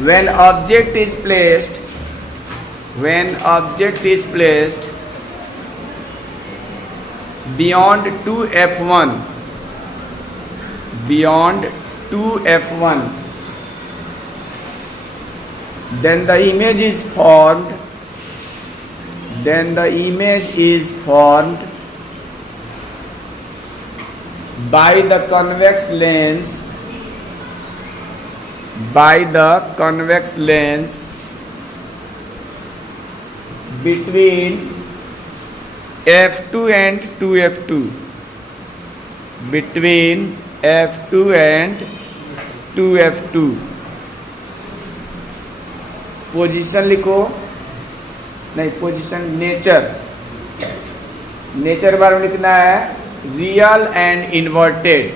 when object is placed beyond 2f1 then the image is formed by the convex lens between f2 and 2f2 position लिखो, नहीं position, nature बारे में लिखना है real and inverted.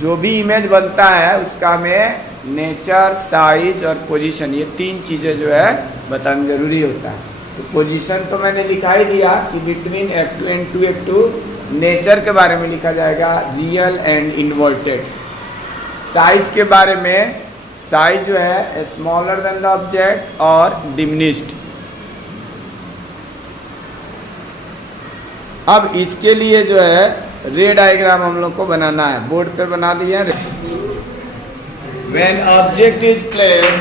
जो भी image बनता है उसका में नेचर, साइज और पोजीशन, ये तीन चीज़ें जो है बताना जरूरी होता है। तो पोजीशन तो मैंने लिखा ही दिया कि between f2 and 2f2। Nature के बारे में लिखा जाएगा रियल एंड इन्वर्टेड। साइज के बारे में, साइज जो है स्मॉलर देन द ऑब्जेक्ट और डिमिनिश्ड। अब इसके लिए जो है रे डायग्राम हम लोग को बनाना है, बोर्ड पर बना दिया। When object is placed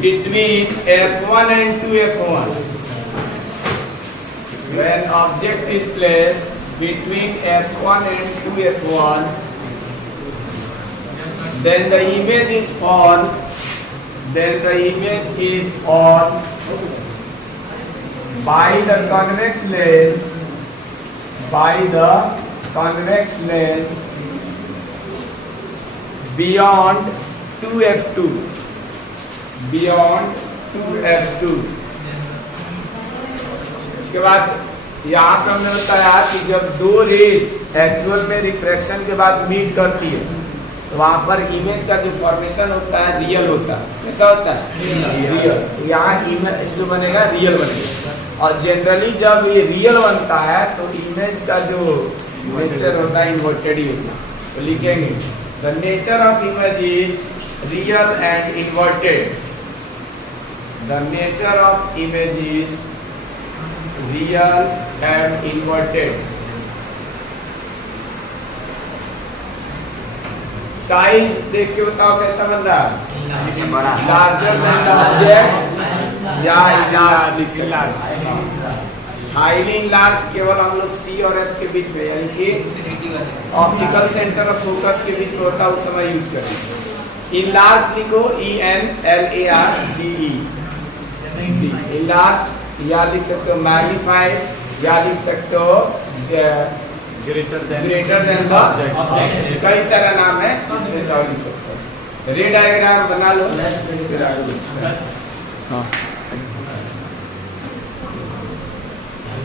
between f1 and 2f1, when object is placed between f1 and 2f1, then the image is formed by the convex lens beyond 2f2 इसके बाद यहाँ पे हमने बताया कि जब दो रेज एक्चुअल में रिफ्रैक्शन के बाद मीट करती है तो वहां पर इमेज का जो फॉर्मेशन होता है रियल होता है। कैसा होता है? रियल। यहाँ इमेज जो बनेगा रियल बनेगा। और जनरली जब ये रियल बनता है तो इमेज का जो नेचर होता है इन्वर्टेड ही होता है। तो लिखेंगे the nature of image is real and inverted. The nature of image is real and inverted. Size देख के बताओ कैसा बन रहा है? लार्जर देन द ऑब्जेक्ट या हाईली लार्ज केवल हम लोग सी और एफ के बीच में, यानी कि ऑप्टिकल सेंटर ऑफ फोकस के बीच में होता है, उस समय यूज करेंगे। इनलार्ज लिखो ENLARGE। इनलार्ज या लिख सकते हो मैग्नीफाइड या लिख सकते हो ग्रेटर देन द ऑब्जेक्ट। कई सारा नाम है, इसमें चाहो लिख सकते हो। रे डायग्राम बना लो।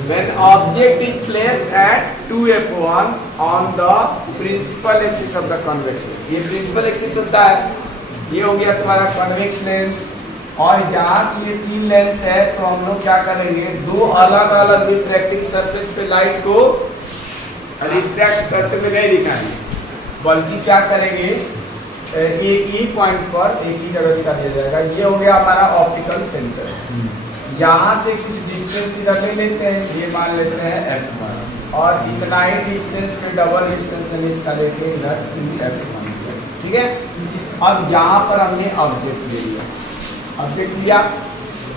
When object is placed at 2f1 on the principal axis of the convex lens, ये principal axis होता है, ये हो गया तुम्हारा convex lens। और यहाँ से ये तीन लेंस है तो हम लोग क्या करेंगे, दो अलग अलग रिफ्रैक्टिंग सरफेस पे लाइट को रिफ्रैक्ट करते हुए नहीं दिखाएंगे, बल्कि क्या करेंगे एक ही पॉइंट पर एक ही जगह दिखा दिया जाएगा। ये हो गया हमारा ऑप्टिकल सेंटर। यहाँ से कुछ डिस्टेंस इधर ले लेते हैं, ये मान लेते हैं f1 और इतना ही डिस्टेंस पे डबल डिस्टेंस हम इसका लेके इधर f1। ठीक है। अब यहाँ पर हमने ऑब्जेक्ट ले लिया,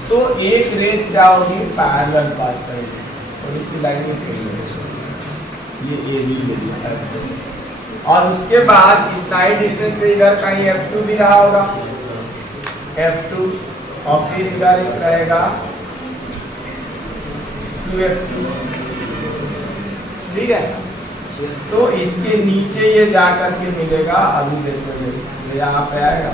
तो एक रेज क्या होगी, पैरेलल पास करेगी और इसी लाइन में ये ए भी ले लिया। और उसके बाद इतना ही डिस्टेंस पे इधर कहीं f2 भी रहा होगा, f2 और फिर इधर रहेगा 2f2। ठीक है। तो इसके नीचे ये जा करके मिलेगा, अभी देखो ये यहाँ पे आएगा,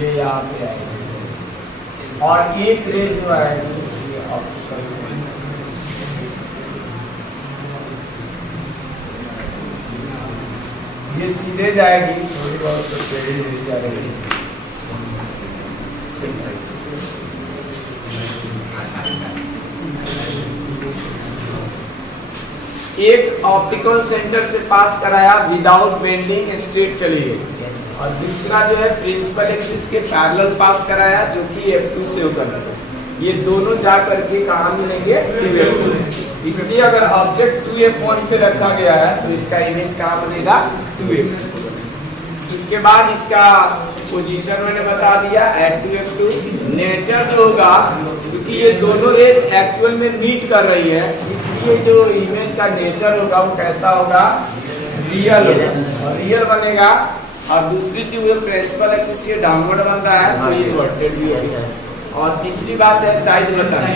ये यहाँ पे आएगा और एक रे जो आएगी ये ऑप्टिकल ये सीधे जाएगी, थोड़ी बहुत तो टेढ़ी जाएगी। एक ऑप्टिकल सेंटर से पास कराया विदाउट बेंडिंग, स्ट्रेट चली गई, और दूसरा जो है प्रिंसिपल एक्सिस के पैरेलल पास कराया जो कि F2 से होकर ये दोनों जा करके कहाँ मिलेंगे 2F2। इसलिए अगर ऑब्जेक्ट 2F1 पे रखा गया है तो इसका इमेज कहाँ बनेगा 2F2। उसके बाद इसका पोजीशन मैंने बता दिया एट 2F2। नेचर जो होगा, क्योंकि ये दोनों रेस एक्चुअल में मीट कर रही है, इसलिए जो इमेज का नेचर होगा वो कैसा होगा, रियल होगा, और रियल बनेगा। और दूसरी चीज वो प्रिंसिपल एक्सिस ये डाउनवर्ड बन रहा है तो ये इन्वर्टेड भी है। और तीसरी बात है साइज बताना,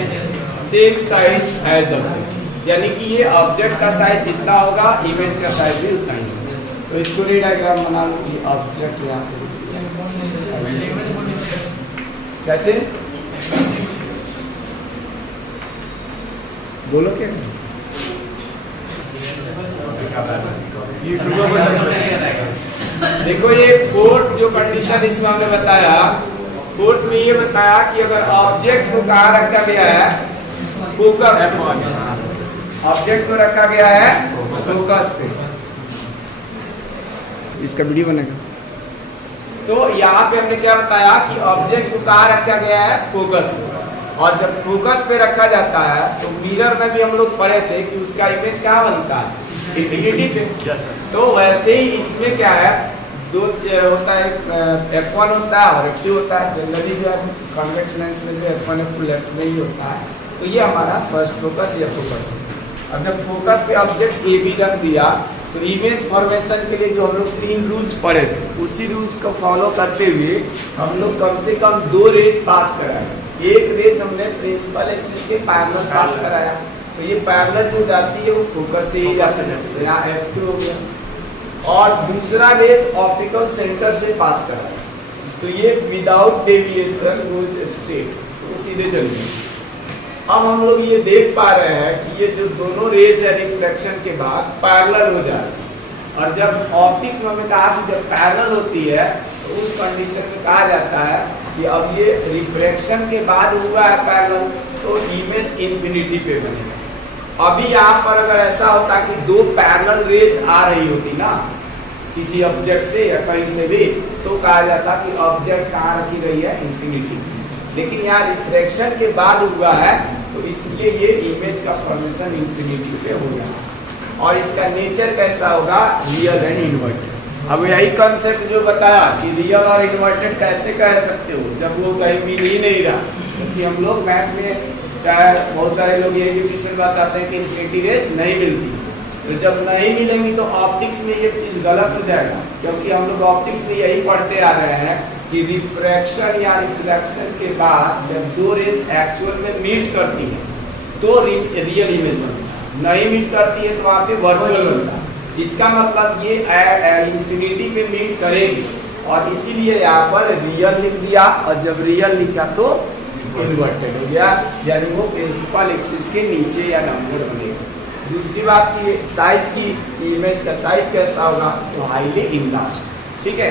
सेम साइज एज ऑब्जेक्ट, यानी कि ये ऑब्जेक्ट का साइज जितना होगा इमेज का साइज भी उतना ही होगा। तो इसको रे डायग्राम बना लो कि ऑब्जेक्ट यहाँ पे कैसे बोलो क्या देखो ये कोर्ट जो कंडीशन इसमें हमने बताया, कोर्ट में ये बताया कि अगर ऑब्जेक्ट को कहाँ रखा गया है, फोकस, ऑब्जेक्ट को रखा गया है फोकस पे, इसका वीडियो बनेगा। तो यहाँ पे हमने क्या बताया कि ऑब्जेक्ट को कहाँ रखा गया है, फोकस पे, और जब फोकस पे रखा जाता है तो मिरर में भी हम लोग पढ़े थे कि उसका इमेज कहाँ बनता है, इंफिनिटी पे। तो वैसे ही इसमें क्या है, दो होता है, F1 होता है और F2 होता है। जनरली जो है कॉन्वेक्स लेंस में जो F1 F2 लेफ्ट में ही होता है। तो ये हमारा फर्स्ट फोकस या फोकस है। अब जब फोकस पे ऑब्जेक्ट ए बी रख दिया तो इमेज फॉर्मेशन के लिए जो हम लोग 3 रूल्स पढ़े थे, उसी रूल्स को फॉलो करते हुए हम लोग कम से कम 2 रेज पास कराए। एक रेज हमने प्रिंसिपल एक्सिस के पैरेलल पास कराया, तो ये पैरेलल जो जाती है वो फोकस से ही जाती है, यहाँ F2 हो गया। और दूसरा रेज ऑप्टिकल सेंटर से पास कराया, तो ये विदाउट डेविएशन गोज स्ट्रेट, तो सीधे चल गई। अब हम लोग ये देख पा रहे हैं कि ये जो दोनों रेज है रिफ्लेक्शन के बाद पैरेलल हो जा रही है। और जब ऑप्टिक्स में हमने कहा कि जब पैरेलल होती है तो उस कंडीशन में कहा जाता है कि अब ये रिफ्लेक्शन के बाद हुआ है पैरेलल, तो इमेज इंफिनिटी पे बनेगा। अभी यहाँ पर अगर ऐसा होता कि 2 पैरेलल रेज आ रही होती ना किसी ऑब्जेक्ट से या कहीं से भी, तो कहा जाता कि ऑब्जेक्ट कहाँ रखी गई है, इंफिनिटी। लेकिन यहाँ रिफ्रैक्शन के बाद हुआ है तो इसलिए ये इमेज का फॉर्मेशन इंफिनिटी पे हो गया। और इसका नेचर कैसा होगा, रियल एंड इन्वर्टेड। अब यही कंसेप्ट जो बताया कि रियल और इन्वर्टेड कैसे कह सकते हो, जब वो कहीं मिल ही नहीं रहा। क्योंकि हम लोग मैथ में चाहे बहुत सारे लोग यही डिफिनेशन बताते हैं कि इंफिनिटी रेस नहीं मिलती, तो जब नहीं मिलेंगी तो ऑप्टिक्स में ये चीज गलत हो जाएगा। क्योंकि हम लोग ऑप्टिक्स में यही पढ़ते आ रहे हैं कि रिफ्रैक्शन या रिफ्लेक्शन के बाद जब 2 रेज एक्चुअल में मीट करती है तो रियल इमेज बनता है, नहीं मीट करती है तो वहाँ पे वर्चुअल बनता है। इसका मतलब ये इंफिनिटी पे मीट करेगी, और इसीलिए यहाँ पर रियल लिख दिया, और जब रियल लिखा तो इन्वर्टेड हो गया, यानी वो प्रिंसिपल एक्सिस के नीचे या डाउनवर्ड बनेगा। दूसरी बात की साइज की, इमेज का साइज कैसा होगा, तो हाईली इनलार्ज्ड। ठीक है,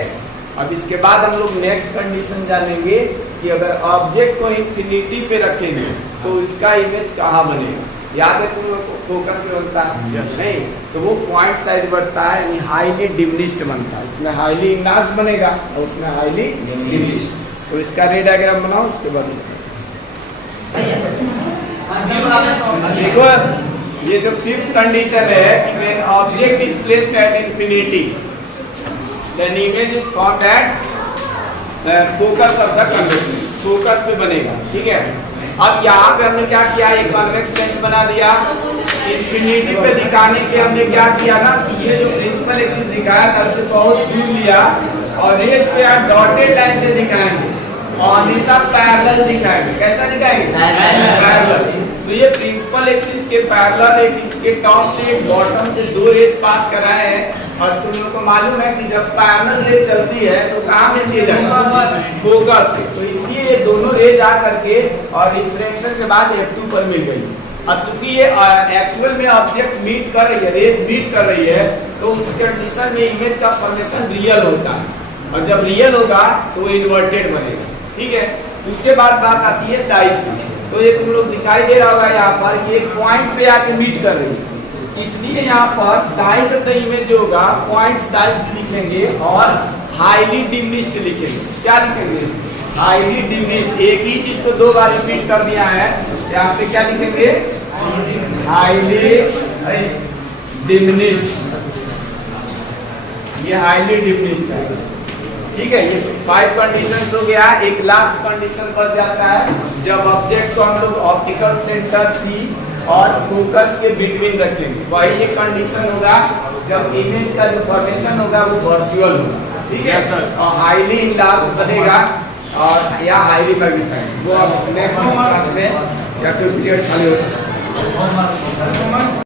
अब इसके बाद हम लोग नेक्स्ट कंडीशन जानेंगे कि अगर ऑब्जेक्ट को इंफिनिटी पे रखेंगे तो उसका इमेज कहाँ बनेगा। याद है तुम लोग फोकस में बनता है नहीं, तो वो पॉइंट साइज बढ़ता है, यानी हाईली डिमिनिश्ड बनता है। इसमें हाईली इनलार्ज्ड बनेगा और उसमें हाईली डिमिनिश्ड। तो इसका रे डायग्राम बनाओ, उसके बाद देखो ये जो 5th कंडीशन है कि when object is placed at infinity then image is found at focus of the convex lens, focus पे बनेगा। ठीक है, अब यहाँ पे हमने क्या किया, एक कन्वेक्स लेंस बना दिया। इंफिनिटी पे दिखाने के हमने क्या किया ना कि ये जो प्रिंसिपल एक्सिस दिखाया था उसे बहुत दूर लिया और रेज पे आप डॉटेड लाइन से दिखाएंगे और हमेशा पैरेलल दिखाएंगे। कैसा दिखाएंगे, पैरेलल। तो ये प्रिंसिपल एक्सिस के पैरेलल एक इसके टॉप से एक बॉटम से 2 रेज पास कराए हैं, और तुम लोग को मालूम है कि जब पैरेलल रेज चलती है तो कहाँ मिलती है, फोकस पे। तो इसलिए ये दोनों रेज आ करके और रिफ्रैक्शन के बाद F2 पर मिल गई। अब चूंकि ये एक्चुअल में ऑब्जेक्ट मीट कर रही है, रेज मीट कर रही है, तो उस कंडीशन में इमेज का फॉर्मेशन रियल होता है, और जब रियल होगा तो वो इन्वर्टेड बनेगा। ठीक है, उसके बाद बात आती है साइज की। तो ये तुम लोग दिखाई दे रहा होगा यहाँ पर कि एक पॉइंट पे आके मीट कर रही है, इसलिए यहाँ पर साइज ऑफ द इमेज जो होगा पॉइंट साइज लिखेंगे और हाईली डिमिनिश्ड लिखेंगे। क्या लिखेंगे? Highly diminished. एक ही चीज को दो बार रिपीट कर दिया है, यहाँ पे क्या लिखेंगे? Highly diminished. ये हाईली डिमिनिश्ड है, ठीक है। ये 5 कंडीशंस हो गया। एक लास्ट कंडीशन बच जाता है जब ऑब्जेक्ट को हम लोग ऑप्टिकल सेंटर सी और फोकस के बिटवीन रखेंगे, वही एक कंडीशन होगा जब इमेज का जो फॉर्मेशन होगा वो वर्चुअल होगा, ठीक है सर। और हाईली लास्ट बनेगा और या हाईली मैग्नीफाइड, वो अब नेक्स्ट क्लास में या कोई पीरियड खाली होगा।